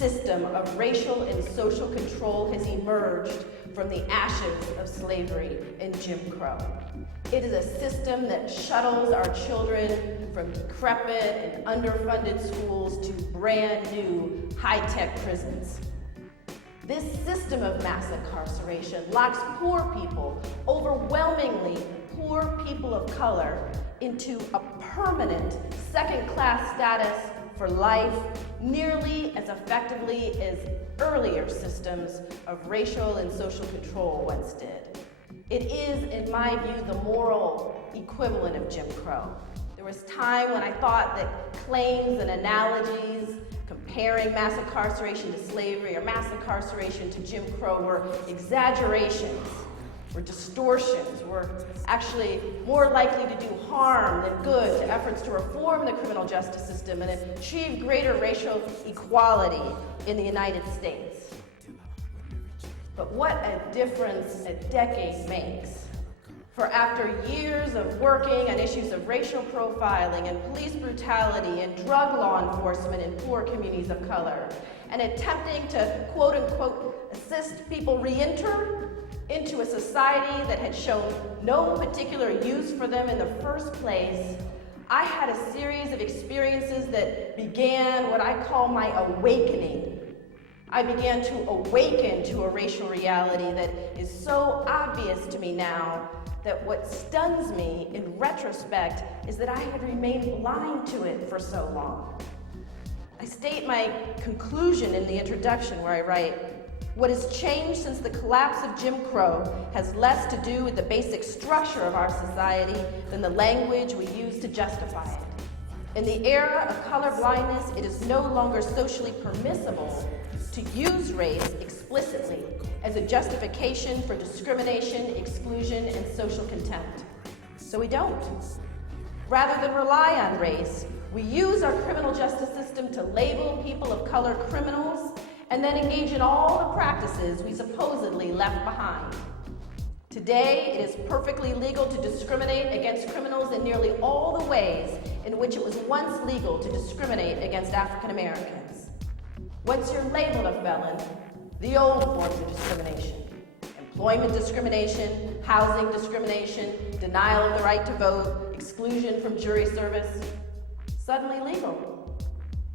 system of racial and social control has emerged from the ashes of slavery and Jim Crow. It is a system that shuttles our children from decrepit and underfunded schools to brand new high-tech prisons. This system of mass incarceration locks poor people, overwhelmingly poor people of color, into a permanent second-class status for life, nearly as effectively as earlier systems of racial and social control once did. It is, in my view, the moral equivalent of Jim Crow. There was time when I thought that claims and analogies comparing mass incarceration to slavery or mass incarceration to Jim Crow were exaggerations, were distortions, were actually more likely to do harm than good to efforts to reform the criminal justice system and achieve greater racial equality in the United States. But what a difference a decade makes. For after years of working on issues of racial profiling and police brutality and drug law enforcement in poor communities of color, and attempting to quote unquote assist people re-enter into a society that had shown no particular use for them in the first place, I had a series of experiences that began what I call my awakening. I began to awaken to a racial reality that is so obvious to me now that what stuns me in retrospect is that I had remained blind to it for so long. I state my conclusion in the introduction where I write, "What has changed since the collapse of Jim Crow has less to do with the basic structure of our society than the language we use to justify it. In the era of colorblindness, it is no longer socially permissible to use race explicitly as a justification for discrimination, exclusion, and social contempt. So we don't. Rather than rely on race, we use our criminal justice system to label people of color criminals and then engage in all the practices we supposedly left behind. Today, it is perfectly legal to discriminate against criminals in nearly all the ways in which it was once legal to discriminate against African Americans. Once you're labeled a felon, the old forms of discrimination, employment discrimination, housing discrimination, denial of the right to vote, exclusion from jury service, suddenly legal.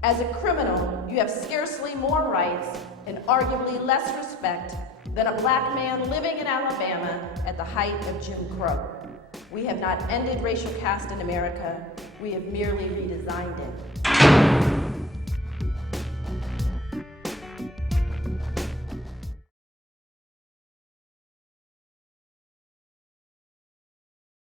As a criminal, you have scarcely more rights and arguably less respect than a black man living in Alabama at the height of Jim Crow. We have not ended racial caste in America, we have merely redesigned it.